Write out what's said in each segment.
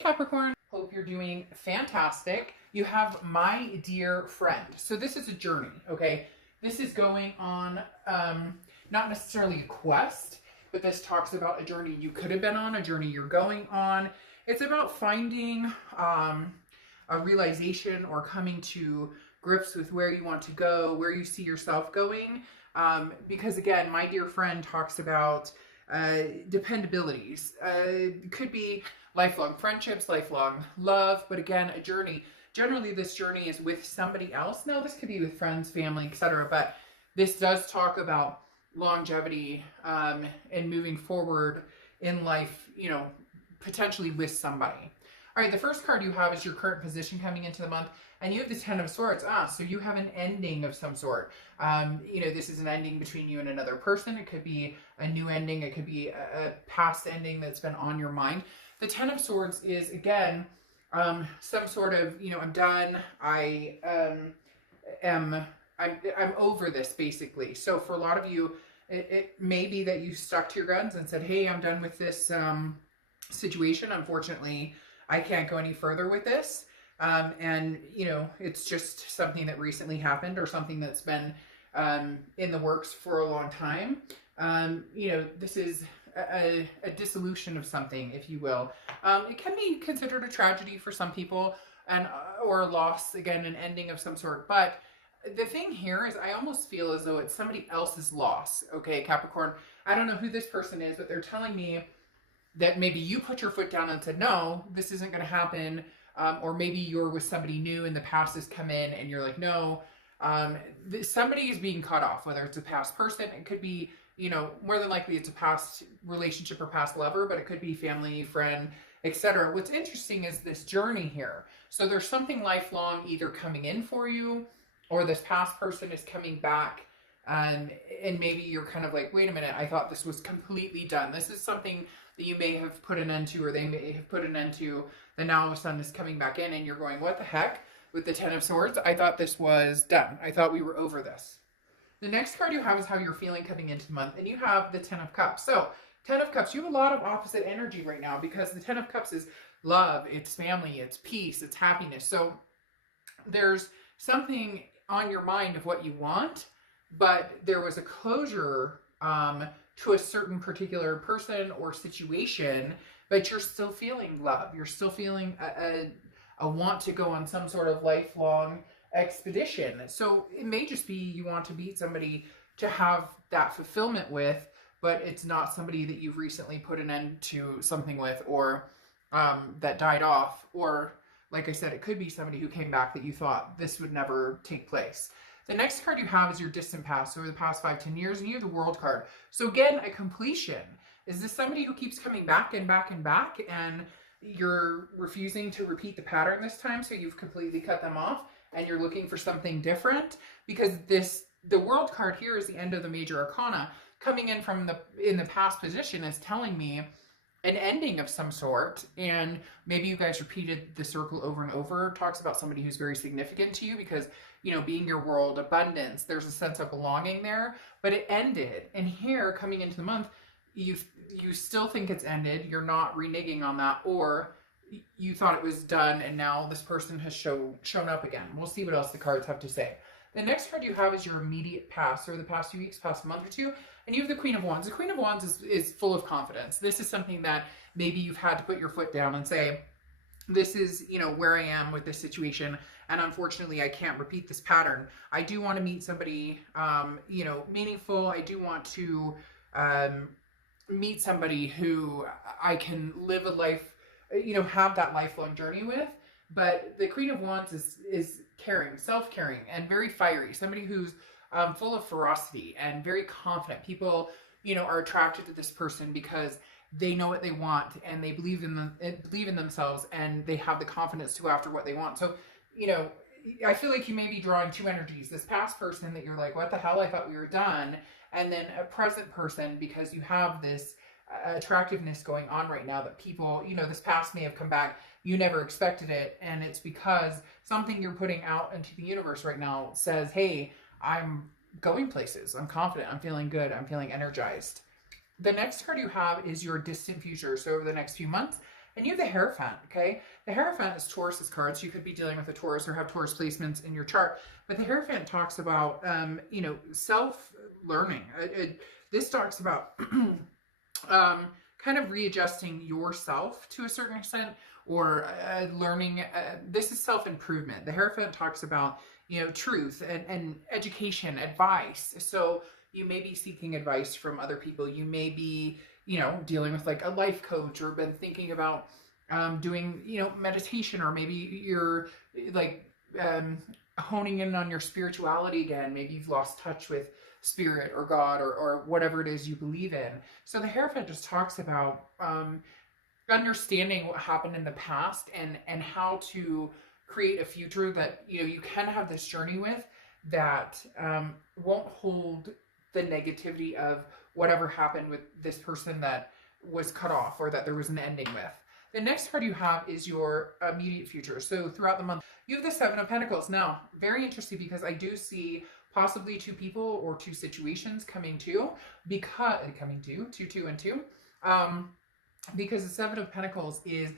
Capricorn, hope you're doing fantastic. You have my dear friend. So this is a journey, okay? This is going on, not necessarily a quest, but this talks about a journey you could have been on, a journey you're going on. It's about finding a realization or coming to grips with where you want to go, where you see yourself going. Because again, my dear friend talks about dependabilities. It could be lifelong friendships, lifelong love, but again, a journey. Generally, this journey is with somebody else. Now, this could be with friends, family, etc. But this does talk about longevity and moving forward in life, potentially with somebody. All right, the first card you have is your current position coming into the month, and you have the Ten of Swords. So you have an ending of some sort. This is an ending between you and another person. It could be a new ending. It could be a past ending that's been on your mind. The Ten of Swords is, again, some sort of, I'm done. I'm over this, basically. So for a lot of you, it may be that you stuck to your guns and said, hey, I'm done with this situation. Unfortunately, I can't go any further with this. It's just something that recently happened or something that's been in the works for a long time. This is a dissolution of something, if you will. It can be considered a tragedy for some people or a loss, again, an ending of some sort. But the thing here is I almost feel as though it's somebody else's loss. Okay, Capricorn, I don't know who this person is, but they're telling me that maybe you put your foot down and said, no, this isn't going to happen. Or maybe you're with somebody new and the past has come in and you're like, no, somebody is being cut off, whether it's a past person. It could be, more than likely it's a past relationship or past lover, but it could be family, friend, etc. What's interesting is this journey here. So there's something lifelong either coming in for you or this past person is coming back. And maybe you're kind of like, wait a minute, I thought this was completely done. This is something that you may have put an end to, or they may have put an end to, then now all of a sudden is coming back in and you're going, what the heck? With the Ten of Swords, I thought this was done. I thought we were over this. The next card you have is how you're feeling coming into the month, and you have the Ten of Cups. So, Ten of Cups, you have a lot of opposite energy right now because the Ten of Cups is love, it's family, it's peace, it's happiness. So, there's something on your mind of what you want, but there was a closure to a certain particular person or situation, but you're still feeling love. You're still feeling a want to go on some sort of lifelong expedition. So it may just be you want to meet somebody to have that fulfillment with, but it's not somebody that you've recently put an end to something with, or that died off, or like I said, it could be somebody who came back that you thought this would never take place. The next card you have is your distant past, so over the past 5-10 years, and you have the World card. So again, a completion. Is this somebody who keeps coming back and back and back, and you're refusing to repeat the pattern this time, so you've completely cut them off, and you're looking for something different? Because the World card here is the end of the major arcana. Coming in from in the past position is telling me an ending of some sort, and maybe you guys repeated the circle over and over. It talks about somebody who's very significant to you because, being your world, abundance, there's a sense of belonging there, but it ended. And here, coming into the month, you still think it's ended. You're not reneging on that, or you thought it was done, and now this person has shown up again. We'll see what else the cards have to say. The next card you have is your immediate past, or the past few weeks, past month or two, and you have the Queen of Wands. The Queen of Wands is full of confidence. This is something that maybe you've had to put your foot down and say, this is, where I am with this situation, and unfortunately I can't repeat this pattern. I do want to meet somebody, meaningful. I do want to meet somebody who I can live a life, have that lifelong journey with. But the Queen of Wands is caring, self-caring, and very fiery. Somebody who's full of ferocity and very confident. People, are attracted to this person because they know what they want and they believe in themselves, and they have the confidence to go after what they want. So, I feel like you may be drawing two energies. This past person that you're like, what the hell? I thought we were done. And then a present person, because you have this attractiveness going on right now that people, this past may have come back. You never expected it. And it's because something you're putting out into the universe right now says, hey, I'm going places. I'm confident. I'm feeling good. I'm feeling energized. The next card you have is your distant future. So over the next few months, And you have the Hierophant, okay? The Hierophant is Taurus's cards. You could be dealing with a Taurus or have Taurus placements in your chart. But the Hierophant talks about, you know, self-learning. This talks about kind of readjusting yourself to a certain extent, or learning. This is self-improvement. The Hierophant talks about, you know, truth and education, advice. So you may be seeking advice from other people. You may be, you know, dealing with like a life coach, or been thinking about doing, you know, meditation, or maybe you're like honing in on your spirituality again. Maybe you've lost touch with spirit or God, or whatever it is you believe in. So the Hierophant just talks about understanding what happened in the past, and how to create a future that, you know, you can have this journey with, that won't hold the negativity of whatever happened with this person that was cut off, or that there was an ending with. The next card you have is your immediate future. So throughout the month, you have the Seven of Pentacles. Now, very interesting, because I do see possibly two people or two situations coming to, because two and two, because the Seven of Pentacles is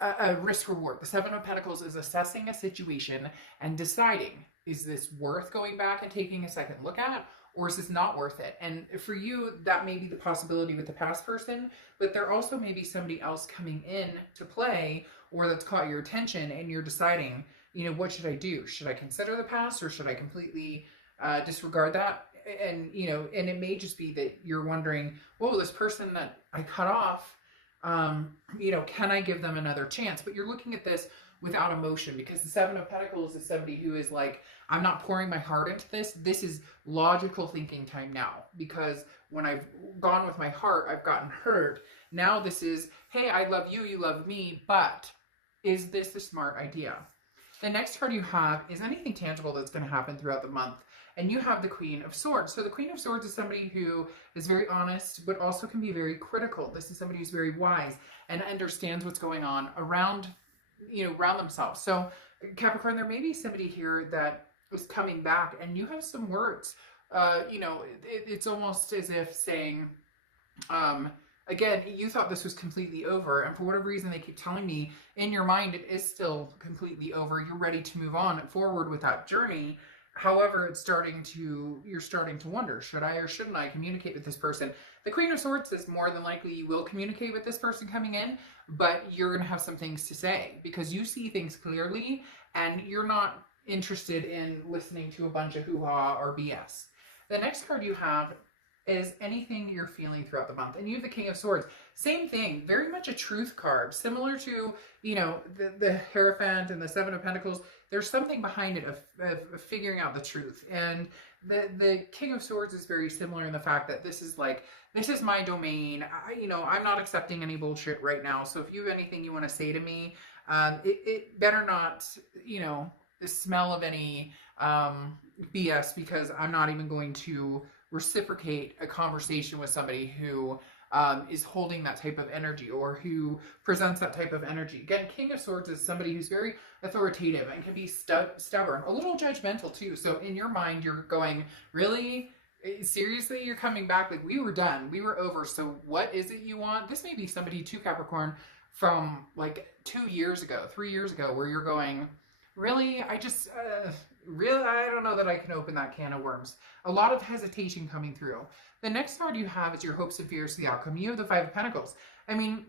a risk reward. The Seven of Pentacles is assessing a situation and deciding, is this worth going back and taking a second look at, or is this not worth it? And for you, that may be the possibility with the past person, but there also may be somebody else coming in to play, or that's caught your attention, and you're deciding, you know, what should I do? Should I consider the past, or should I completely disregard that? And, you know, and it may just be that you're wondering, whoa, this person that I cut off, you know, can I give them another chance? But you're looking at this without emotion, because the Seven of Pentacles is somebody who is like, I'm not pouring my heart into this. This is logical thinking time now, because when I've gone with my heart, I've gotten hurt. Now this is, hey, I love you, you love me, but is this a smart idea? The next card you have is anything tangible that's going to happen throughout the month. And you have the Queen of Swords. So the Queen of Swords is somebody who is very honest, but also can be very critical. This is somebody who's very wise and understands what's going on around, you know, around themselves. So Capricorn, there may be somebody here that is coming back, and you have some words. You know, it's almost as if saying, again, you thought this was completely over, and for whatever reason, they keep telling me in your mind it is still completely over. You're ready to move on forward with that journey. However, you're starting to wonder, should I or shouldn't I communicate with this person? The Queen of Swords says more than likely you will communicate with this person coming in, but you're going to have some things to say, because you see things clearly, and you're not interested in listening to a bunch of hoo-ha or BS. The next card you have is anything you're feeling throughout the month. And you have the King of Swords. Same thing, very much a truth card, similar to, you know, the Hierophant and the Seven of Pentacles. There's something behind it of figuring out the truth. And the King of Swords is very similar in the fact that this is like, this is my domain. You know, I'm not accepting any bullshit right now. So if you have anything you want to say to me, it better not, you know, smell of any BS, because I'm not even going to reciprocate a conversation with somebody who is holding that type of energy, or who presents that type of energy. Again, King of Swords is somebody who's very authoritative and can be stubborn, a little judgmental too. So in your mind, you're going, really? Seriously? You're coming back? Like, we were done. We were over. So what is it you want? This may be somebody too, Capricorn, from like 2 years ago, 3 years ago, where you're going, really? I just, really, I don't know that I can open that can of worms. A lot of hesitation coming through. The next card you have is your hopes and fears to the outcome. You have the Five of Pentacles. I mean,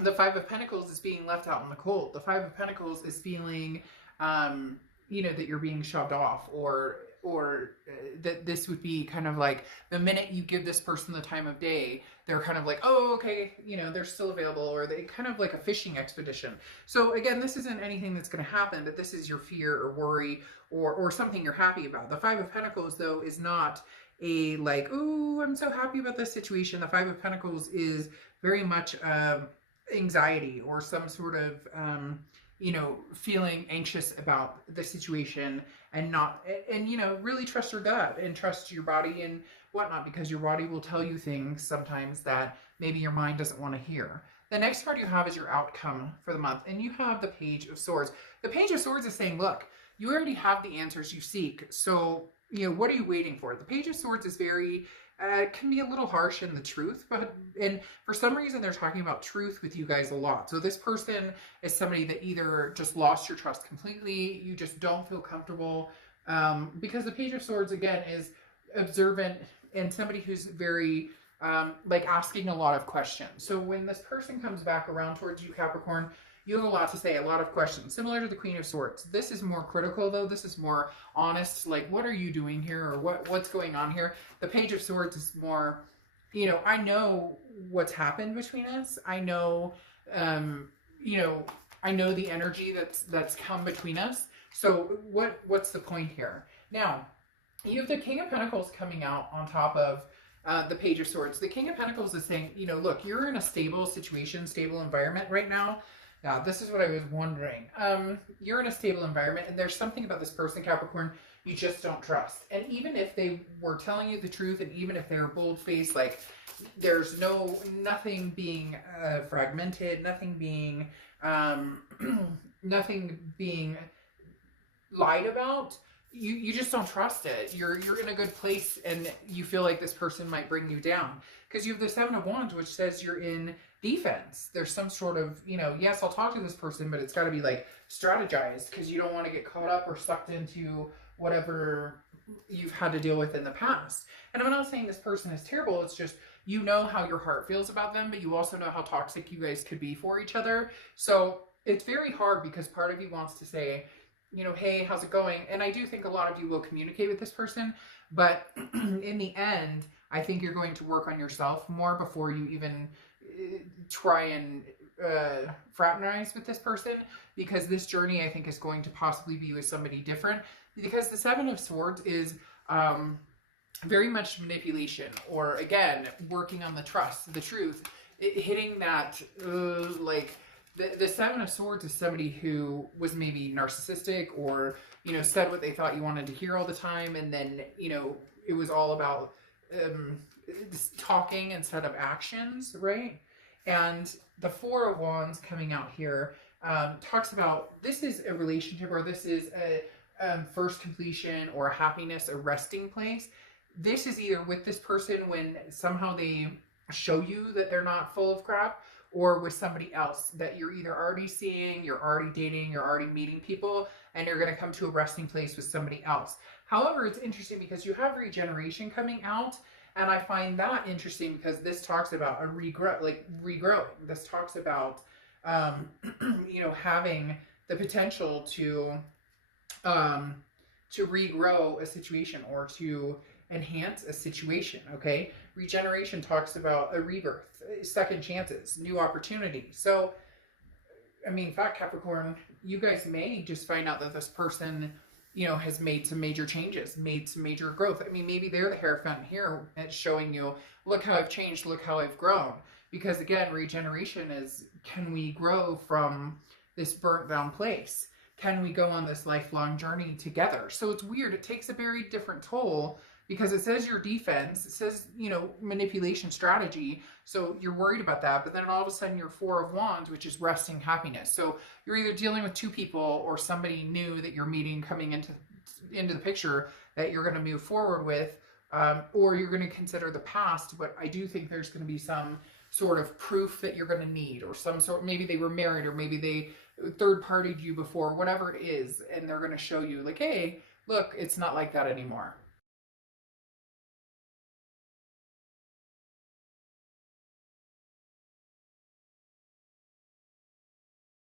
the Five of Pentacles is being left out in the cold. The Five of Pentacles is feeling, you know, that you're being shoved off, or that this would be kind of like the minute you give this person the time of day, they're kind of like, oh, okay, you know, they're still available, or they kind of like a fishing expedition. So again, this isn't anything that's going to happen, but this is your fear or worry, or something you're happy about. The Five of Pentacles, though, is not a like, oh, I'm so happy about this situation. The Five of Pentacles is very much anxiety, or some sort of you know, feeling anxious about the situation, and you know, really trust your gut and trust your body and whatnot, because your body will tell you things sometimes that maybe your mind doesn't want to hear. The next card you have is your outcome for the month, and you have the Page of Swords. The Page of Swords is saying, look, you already have the answers you seek, so, you know, what are you waiting for? The Page of Swords is very can be a little harsh in the truth, and for some reason they're talking about truth with you guys a lot. So this person is somebody that either just lost your trust completely, you just don't feel comfortable, because the Page of Swords again is observant and somebody who's very like asking a lot of questions. So when this person comes back around towards you, Capricorn, you have a lot to say, a lot of questions, similar to the Queen of Swords. This is more critical though. This is more honest. Like, what are you doing here? Or what's going on here? The Page of Swords is more, you know, I know what's happened between us. I know, you know, I know the energy that's come between us. So what's the point here? Now, you have the King of Pentacles coming out on top of the Page of Swords. The King of Pentacles is saying, you know, look, you're in a stable situation, stable environment right now. Now, this is what I was wondering. You're in a stable environment, and there's something about this person, Capricorn, you just don't trust. And even if they were telling you the truth, and even if they're bold-faced, like, there's nothing being fragmented, nothing being, nothing being lied about, you just don't trust it. You're in a good place, and you feel like this person might bring you down. Because you have the Seven of Wands, which says you're in defense. There's some sort of, you know, yes, I'll talk to this person, but it's got to be like strategized, because you don't want to get caught up or sucked into whatever you've had to deal with in the past. And I'm not saying this person is terrible. It's just, you know how your heart feels about them, but you also know how toxic you guys could be for each other. So it's very hard, because part of you wants to say, you know, hey, how's it going? And I do think a lot of you will communicate with this person, but in the end, I think you're going to work on yourself more before you even try and fraternize with this person, because this journey, I think, is going to possibly be with somebody different, because the Seven of Swords is very much manipulation, or again, working on the trust, the truth, hitting that like, the Seven of Swords is somebody who was maybe narcissistic, or, you know, said what they thought you wanted to hear all the time. And then, you know, it was all about talking instead of actions, right? And the Four of Wands coming out here talks about, this is a relationship, or this is a first completion, or a happiness, a resting place. This is either with this person when somehow they show you that they're not full of crap, or with somebody else that you're either already seeing, you're already dating, you're already meeting people, and you're going to come to a resting place with somebody else. However, it's interesting because you have regeneration coming out, and I find that interesting because this talks about a regrowing. This talks about, you know, having the potential to regrow a situation, or to enhance a situation, okay? Regeneration talks about a rebirth, second chances, new opportunities. So, I mean, in fact, Capricorn, you guys may just find out that this person, you know, has made some major changes, made some major growth. I mean, maybe they're the Hierophant here and showing you, look how I've changed, look how I've grown. Because again, regeneration is, can we grow from this burnt down place? Can we go on this lifelong journey together? So it's weird. It takes a very different toll, because it says your defense, it says, you know, manipulation strategy. So you're worried about that. But then all of a sudden you're Four of Wands, which is resting happiness. So you're either dealing with two people, or somebody new that you're meeting coming into the picture that you're going to move forward with, or you're going to consider the past. But I do think there's going to be some sort of proof that you're going to need, or some sort, maybe they were married, or maybe they third-partied you before, whatever it is. And they're going to show you like, hey, look, it's not like that anymore.